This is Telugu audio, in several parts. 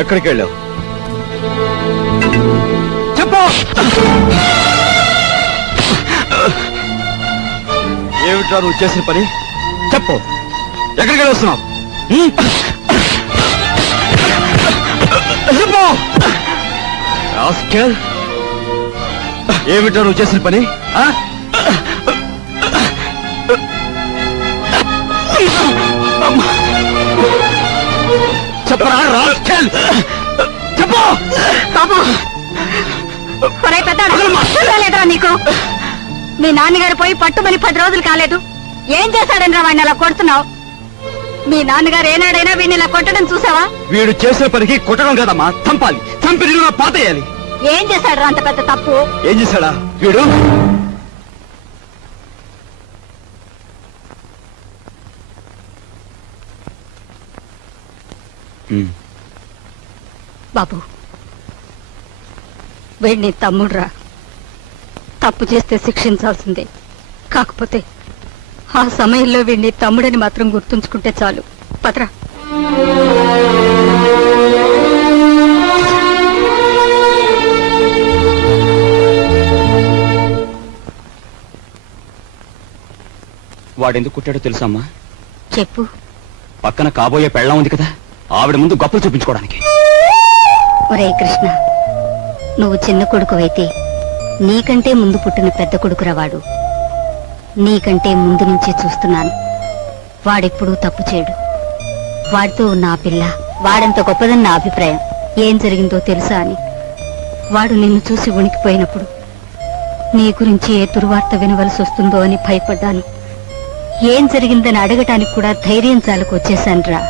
ఎక్కడికి వెళ్ళావు? చెప్పు. ఏమిట్రా నువ్వు చేసిన పని? చెప్పు, ఎక్కడికి వస్తున్నావు? చెప్పు. ఏమిట్రా నువ్వు చేసిన పని? చెప్పరా రాస్కెల్, చెప్పు. పెద్దలేదురా నీకు? మీ నాన్నగారు పోయి పట్టుమని 10 రోజులు కాలేదు. ఏం చేశాడని వాడిని అలా కొడుతున్నావు? మీ నాన్నగారు ఏనాడైనా వీడిని ఇలా కొట్టడం చూసావా? వీడు చేసిన పనికి కొట్టడం కదమ్మా, చంపాలి. చంపి పాతేయాలి. ఏం చేశాడు అంత పెద్ద తప్పు? ఏం చేశాడా వీడు? బాబు, వీడిని తమ్ముడురా. తప్పు చేస్తే శిక్షించాల్సిందే. కాకపోతే ఆ సమయంలో వీడిని తమ్ముడని మాత్రం గుర్తుంచుకుంటే చాలు. పదరా. వాడెందుకు కుట్టాడో తెలుసమ్మా? చెప్పు. పక్కన కాబోయే పెళ్ళం ఉంది కదా, ఆవిడ ముందు గొప్పలు చూపించుకోవడానికి. ఒరే కృష్ణ, నువ్వు చిన్న కొడుకువైతే నీకంటే ముందు పుట్టిన పెద్ద కొడుకురా వాడు. నీకంటే ముందు నుంచే చూస్తున్నాను. వాడెప్పుడూ తప్పు చేయడు. వాడితో ఉన్న ఆ పిల్ల వాడంత గొప్పదని నా అభిప్రాయం. ఏం జరిగిందో తెలుసా అని వాడు నిన్ను చూసి వణికిపోయినప్పుడు నీ గురించి ఏ దుర్వార్త వినవలసి వస్తుందో అని భయపడ్డాను. ఏం జరిగిందని అడగటానికి కూడా ధైర్యం చాలకు వచ్చేశానురా.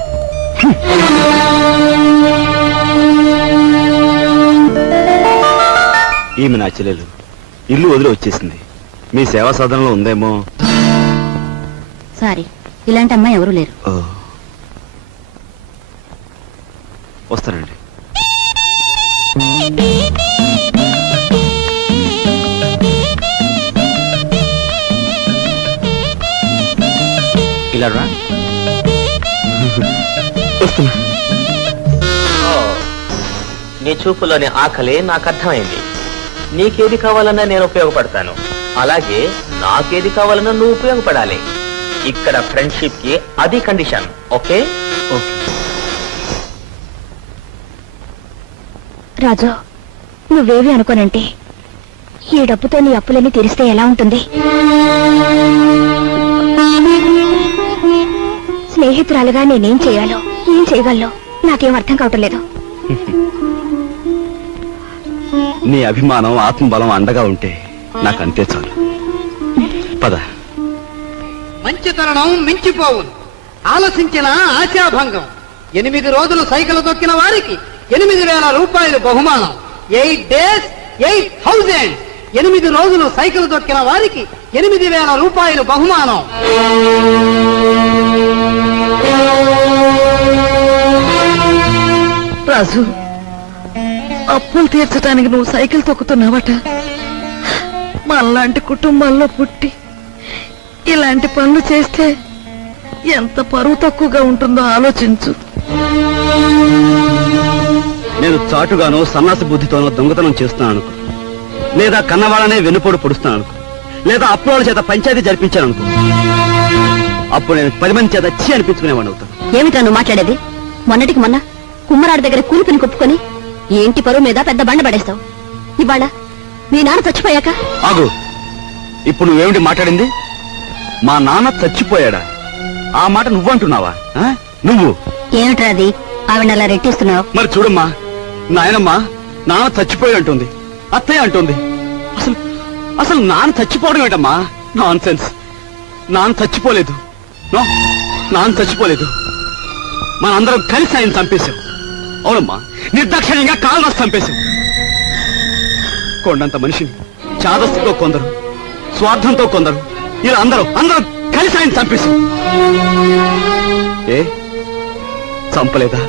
ఈమె నా చెల్లెలు ఇల్లు వదిలి వచ్చేసింది. మీ సేవా సాధనలో ఉందేమో. సారీ, ఇలాంటి అమ్మాయి ఎవరూ లేరు. వస్తానండి. ఇలా రా. వస్తున్నా. నీ చూపులోని ఆకలి నాకు అర్థమైంది. నీకేది కావాలన్నా నేను ఉపయోగపడతాను, అలాగే నాకేది కావాలన్నా నువ్వు ఉపయోగపడాలి. ఇక్కడ ఫ్రెండ్షిప్ కి అది కండిషన్. ఓకే? రాజు, నువ్వేవి అనుకోనంటే ఈ డబ్బుతో నీ అప్పులన్నీ తీరిస్తే ఎలా ఉంటుంది? స్నేహితురాలుగా నేనేం చేయాలో ఏం చేయగలను నాకేం అర్థం కావటం లేదు. నీ అభిమానం ఆత్మబలం అండగా ఉంటే నాకంతే చాలు. పద. మంచి తరుణం మించిపోవును, ఆలోచించిన ఆశాభంగం. 8 రోజులు సైకిల్ తొక్కిన వారికి 8,000 రూపాయలు బహుమానం. 8 days 8,000. 8 రోజులు సైకిల్ తొక్కిన వారికి 8,000 రూపాయలు బహుమానం. రాజు, అప్పులు తీర్చడానికి నువ్వు సైకిల్ తొక్కుతున్నావట. మనలాంటి కుటుంబాల్లో పుట్టి ఇలాంటి పనులు చేస్తే ఎంత పరువు తక్కువగా ఉంటుందో ఆలోచించు. నేను చాటుగానో సన్నాసి బుద్ధితోనో దొంగతనం చేస్తున్నాను అనుకో, లేదా కన్నవాళ్ళనే వెన్నుపోటు పొడుస్తున్నాను అనుకో, లేదా అప్పుల చేత పంచాయతీ జరిపించాను అనుకో, అప్పుడు నేను 10 మంది చేత చీ అనిపించుకునేవాడిని అవుతాను. ఏమిటా నువ్వు మాట్లాడేది? మొన్నటికి మొన్న కుమ్మరాడి దగ్గర కూలిపిని కొప్పుకొని ఏంటి పరువు మీద పెద్ద బండ పడేస్తావు. ఇవాళ మీ నాన్న చచ్చిపోయాక. ఆగు, ఇప్పుడు నువ్వేమిటి మాట్లాడింది? మా నాన్న చచ్చిపోయాడా? ఆ మాట నువ్వంటున్నావా? నువ్వు ఏమిట్రా అది? ఆవిడ అలా రెట్టిస్తున్నావు. మరి చూడమ్మా, నాయనమ్మా నాన్న చచ్చిపోయి అంటుంది, అత్తయ్య అంటుంది. అసలు నాన్న చచ్చిపోవడం ఏంటమ్మా? Non sense. నాన్న చచ్చిపోలేదు. నాన్న చచ్చిపోలేదు. మనందరం కలిసి ఆయన చంపేశాం. అవునమ్మా, నిర్దాక్షిణ్యంగా కాలు రాసి చంపేశాం. కొండంత మనిషిని చాదస్తుతో కొందరు, స్వార్థంతో కొందరు, ఇలా అందరూ కలిసి ఆయన చంపేశాం. ఏ చంపలేదా?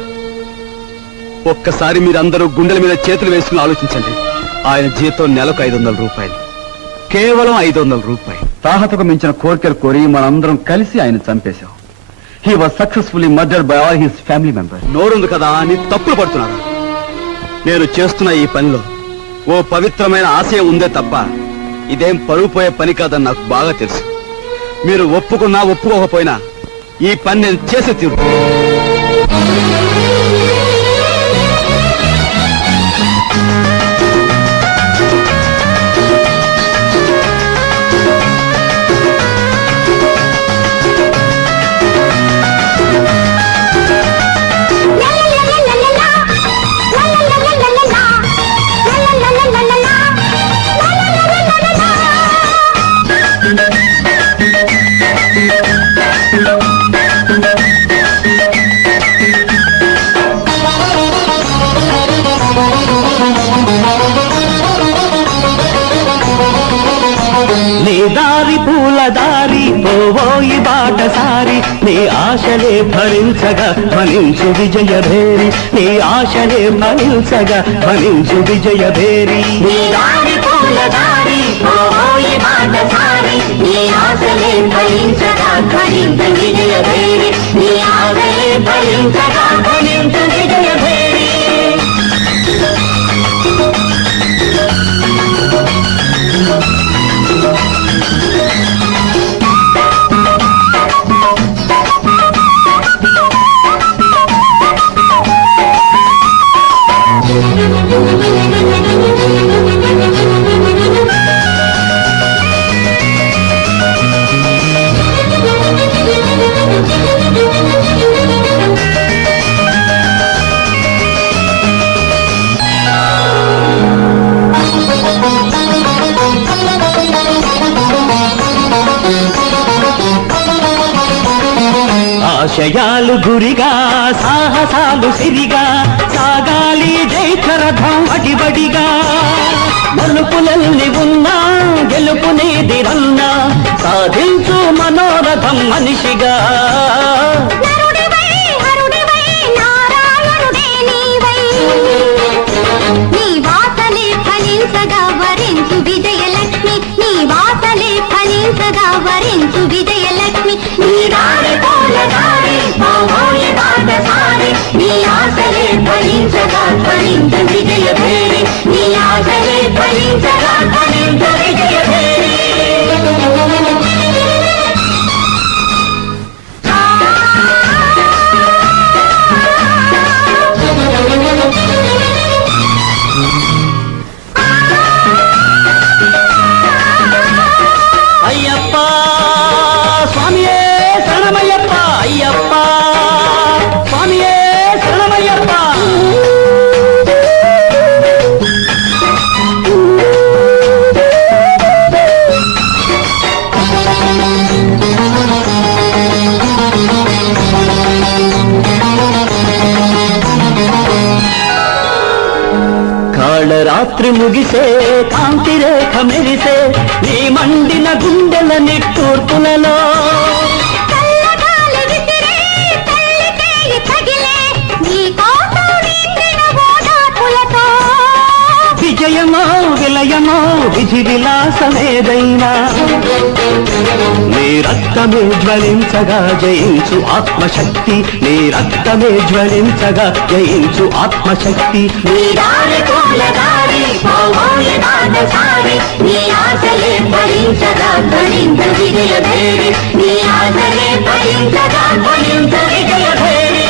ఒక్కసారి మీరందరూ గుండెల మీద చేతులు వేసుకుని ఆలోచించండి. ఆయన జీతం నెలకు 500 రూపాయలు, కేవలం 500 రూపాయలు. తాహతకు మించిన కోరికలు కోరి మనందరం కలిసి ఆయన చంపేశాం. He was successfully murdered by all his family members. నోరుంది కదా అని తప్పులు పడుతున్నారు. నేను చేస్తున్న ఈ పనిలో ఓ పవిత్రమైన ఆశయం ఉందే తప్ప ఇదేం పరువుపోయే పని కాదని నాకు బాగా తెలుసు. మీరు ఒప్పుకున్నా ఒప్పుకోకపోయినా ఈ పని నేను చేసి తీరు. దారి పూల దారి పోవోయి బాటసారి నీ ఆశలే ఫలించగా ఫలించు విజయ భేరి నీ ఆశలే ఫలించగా ఫలించు విజయ భేరి నీ దారి పూల దారి పోవోయి బాటసారి నీ ఆశలే ఫలించగా ఫలించు విజయ భేరి నీ ఆశలే ఫలించగా ఫలించు విజయ భేరి. ఆశయాలు గురిగా సాహసాలు సిరిగా సాగాలి జైత్రరథం అడిబడిగా మలుపులల్ని ఉన్నా గెలుపునేదిరన్నా సాధించు మనోరథం మనిషిగా నీ వాసలే ఫలించగా వరించు విజయలక్ష్మి నీ వాసలే ఫలించగా వరించు విజయలక్ష్మి నీ దారి పూల దారి పోవోయి బాటసారి నీ ఆశలే ఫలించగా ఫలించు విజయ భేరి నీ ఆశలే ఫలించగా ఫలించు విజయ భేరి. అయ్యప్ప స్వామియే శరణమయ్యప్ప అయ్యప్ప స్వామియే శరణమయ్యప్ప. కాళరాత్రి ముగిసే కాంతి రేఖ మెరిసే నీ మండిన గుండెల నిట్టూర్పులలో విజయమో విలయమో విధి విలాసమేదైనా నీ రక్తమే జ్వలించగా జయించు ఆత్మశక్తి నీ రక్తమే జ్వలించగా జయించు ఆత్మశక్తి నీ దారి పూల దారి పోవోయి బాటసారి నీ ఆశలే ఫలించగా ఫలించు విజయ భేరి నీ ఆశలే ఫలించగా ఫలించు విజయ భేరి.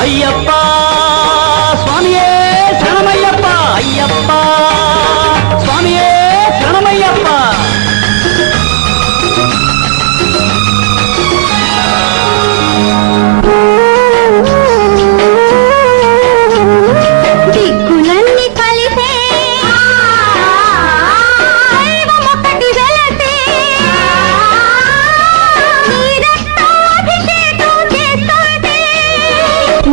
అయ్యప్ప స్వామియే శరణమయ్యప్ప అయ్యప్ప స్వామియే శరణమయ్యప్ప. దిక్కులన్నీ కలిసే దైవమొకటి వెలసే నీ రక్తాభిషేకం చేస్తుంటే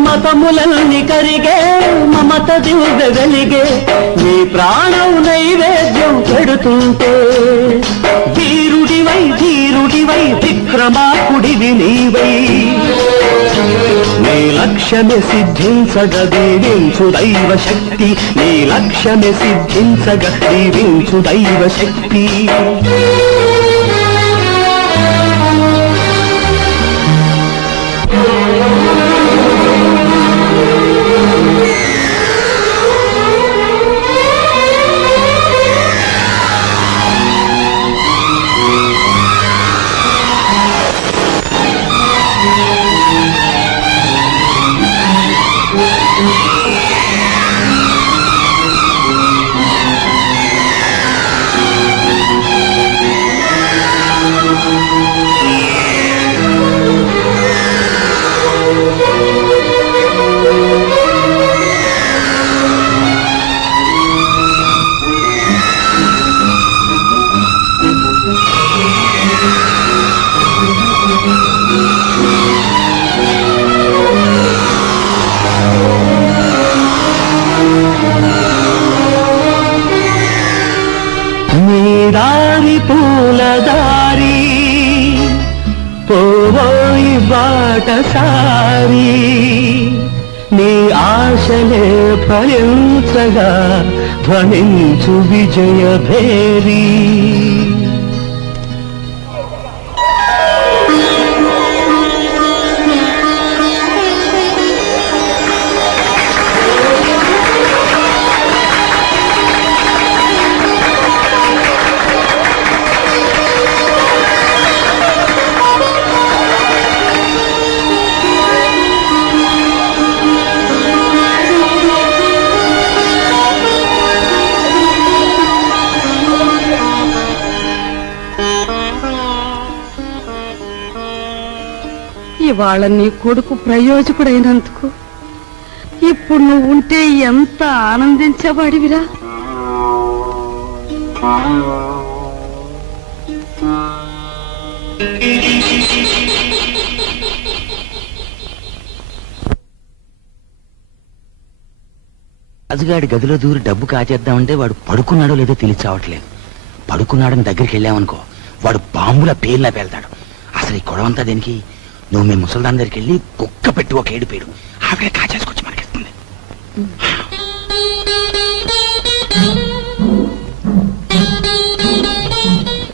మతములన్నీ కరిగే మమత దివ్య వెలిగే నీ ప్రాణం నైవేద్యం పెడుతుంటే ధీరుడివై ధీరుడివై విక్రమాకుడివి నీవై నీ లక్ష్యమే సిద్ధించగ దీవించు దైవ శక్తి నీ లక్ష్యమే సిద్ధించగ దీవించు దైవ శక్తి దారి పూలదారి పోవోయి బాటసారి నీ ఆశలే ఫలించగా ధ్వనించు విజయ భేరీ ఇవాళ నీ కొడుకు ప్రయోజకుడైనందుకు ఇప్పుడు నువ్వు ఉంటే ఎంత ఆనందించేవాడివిరా. రాజుగాడి గదిలో దూరి డబ్బు కాచేద్దామంటే వాడు పడుకున్నాడో లేదో తెలియచావట్లేదు. పడుకున్నాడని దగ్గరికి వెళ్ళామనుకో వాడు బాంబుల పేర్లా పేల్తాడు. అసలు ఈ గొడవంతా దేనికి? నువ్వు మీ ముసల్దాన్ దగ్గరికి వెళ్ళి కుక్క పెట్టి ఒక ఏడు ఆవిడే కాచేసుకొచ్చి మనకిస్తుంది.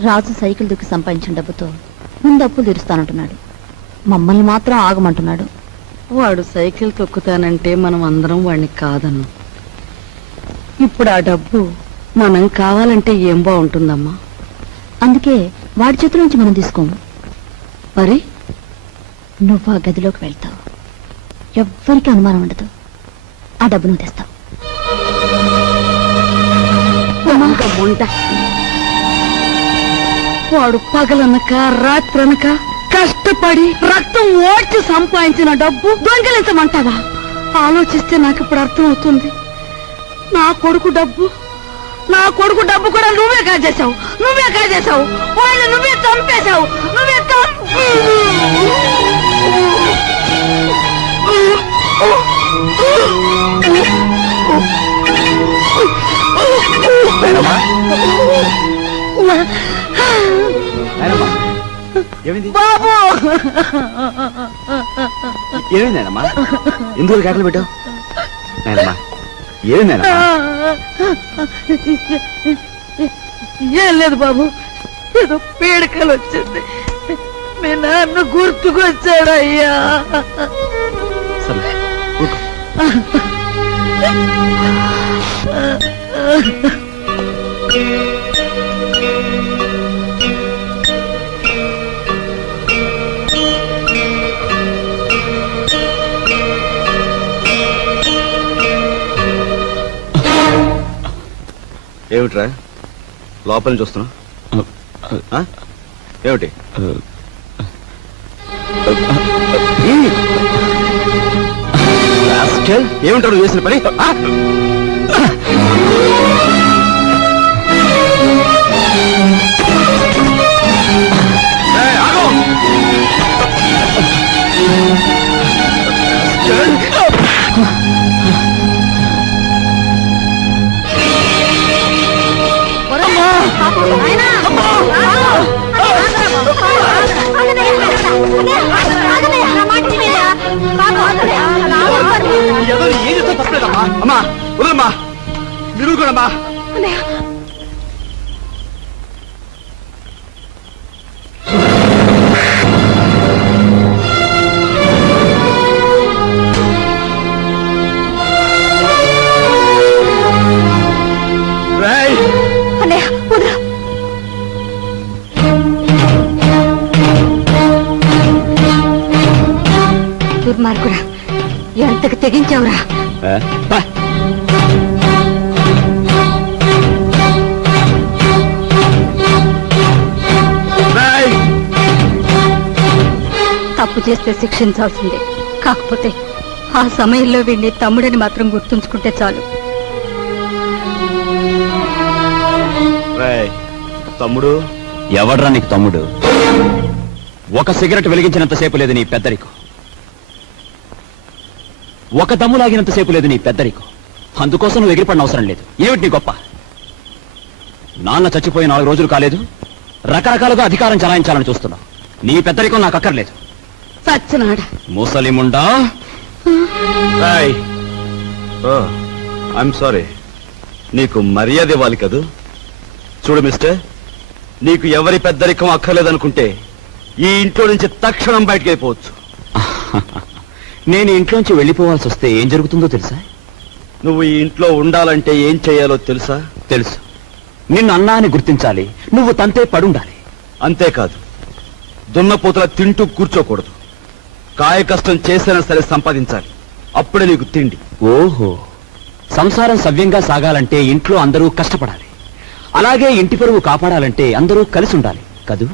రాజు సైకిల్ దుక్కి సంపాదించిన డబ్బుతో ముందు అప్పులు తీరుస్తానంటున్నాడు. మమ్మల్ని మాత్రం ఆగమంటున్నాడు. వాడు సైకిల్ తొక్కుతానంటే మనం అందరం వాడిని కాదన్ను. ఇప్పుడు ఆ డబ్బు మనం కావాలంటే ఏం బాగుంటుందమ్మా? అందుకే వాడి చేతుల నుంచి మనం తీసుకోము. మరి నువ్వు ఆ గదిలోకి వెళ్తావు, ఎవ్వరికి అనుమానం ఉండదు. ఆ డబ్బు నువ్వు తెస్తావు. వాడు పగలనక రాత్రనక కష్టపడి రక్తం ఓడ్చి సంపాదించిన డబ్బు దొంగిలించమంటావా? ఆలోచిస్తే నాకు ఇప్పుడు అర్థమవుతుంది. నా కొడుకు డబ్బు కూడా నువ్వే కాజేశావు. వాళ్ళు నువ్వే చంపేశావు. బాబు ఏమైందమ్మా? ఎందుకు కేకలు పెట్టావు? నాయనమ్మా ఏమైందమ్మా? ఏం లేదు బాబు, ఏదో పీడకలు వచ్చింది. మీ నాన్న గుర్తుకొచ్చాడయ్యా. సరే ఏమిట్రా లోపల నుంచి వస్తున్నా? ఏమిటి ఏమిటాడు చేసిన పని? ఎవరు ఏం చేస్తా తప్పలేదమ్మా. అమ్మా వదలమ్మా, మీరు కూడా అమ్మా. దుర్మార్గుడా, ఎంతకు తెగించావురా? తప్పు చేస్తే శిక్షించాల్సిందే. కాకపోతే ఆ సమయంలో వీడిని తమ్ముడని మాత్రం గుర్తుంచుకుంటే చాలు. తమ్ముడు ఎవడ్రా నీకు తమ్ముడు? ఒక సిగరెట్ వెలిగించినంతసేపు లేదు నీ పెద్దరికం, ఒక దమ్ము లాగినంతసేపు లేదు నీ పెద్దరికం. అందుకోసం నువ్వు ఎగిరిపడిన అవసరం లేదు. ఏమిటి నీ గొప్ప? నాన్న చచ్చిపోయి 4 రోజులు కాలేదు, రకరకాలుగా అధికారం చలాయించాలని చూస్తున్నావు. నీ పెద్దరికం నాకు అక్కర్లేదు. సచ్చినాడా ముసలిముండా. ఐఎమ్ సారీ, నీకు మర్యాద ఇవ్వాలి కదూ. చూడు మిస్టర్, నీకు ఎవరి పెద్దరికం అక్కర్లేదనుకుంటే ఈ ఇంట్లో నుంచి తక్షణం బయటకు వెళ్ళిపోవచ్చు. నేను ఇంట్లోంచి వెళ్ళిపోవాల్సి వస్తే ఏం జరుగుతుందో తెలుసా? నువ్వు ఈ ఇంట్లో ఉండాలంటే ఏం చేయాలో తెలుసా? తెలుసు. నిన్ను అన్నా అని గుర్తించాలి, నువ్వు తంతే పడుండాలి. అంతేకాదు, దున్నపోతుల తింటూ కూర్చోకూడదు. కాయ కష్టం చేసినా సరే సంపాదించాలి, అప్పుడే నీకు తిండి. ఓహో, సంసారం సవ్యంగా సాగాలంటే ఇంట్లో అందరూ కష్టపడాలి, అలాగే ఇంటి పరువు కాపాడాలంటే అందరూ కలిసి ఉండాలి కదూ.